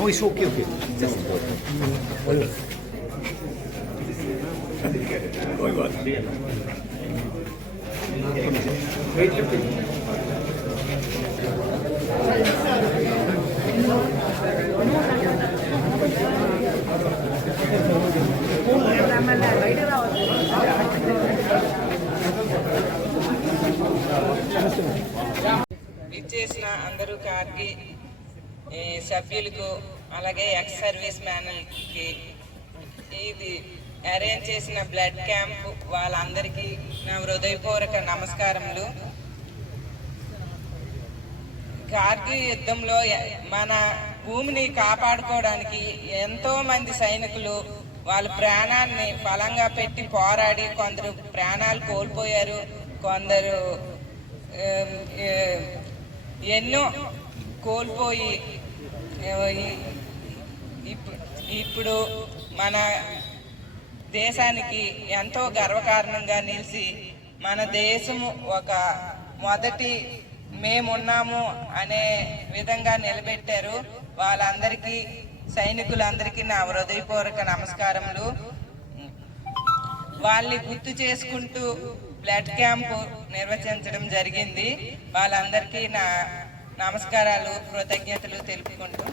Oh, it's okay, okay. Just oh, God. Wait, ఇచ్చేసిన అందరూ కార్కి సభ్యులకు అలాగే ఎక్స్ సర్వీస్ మ్యాన్కి ఇది అరేంజ్ చేసిన బ్లడ్ క్యాంప్ వాళ్ళందరికీ నా హృదయపూర్వక నమస్కారములు. కార్గిల్ యుద్ధంలో మన భూమిని కాపాడుకోవడానికి ఎంతో మంది సైనికులు వాళ్ళ ప్రాణాన్ని బలంగా పెట్టి పోరాడి కొందరు ప్రాణాలు కోల్పోయారు, కొందరు ఎన్నో కోల్పోయి ఇప్పుడు మన దేశానికి ఎంతో గర్వకారణంగా నిలిచి మన దేశము ఒక మొదటి మేమున్నాము అనే విధంగా నిలబెట్టారు. వాళ్ళందరికీ సైనికులందరికీ నా హృదయపూర్వక నమస్కారములు. వాళ్ళని గుర్తు చేసుకుంటూ బ్లడ్ క్యాంపు నిర్వహించడం జరిగింది. వాళ్ళందరికీ నా నమస్కారాలు, కృతజ్ఞతలు తెలుపుకుంటూ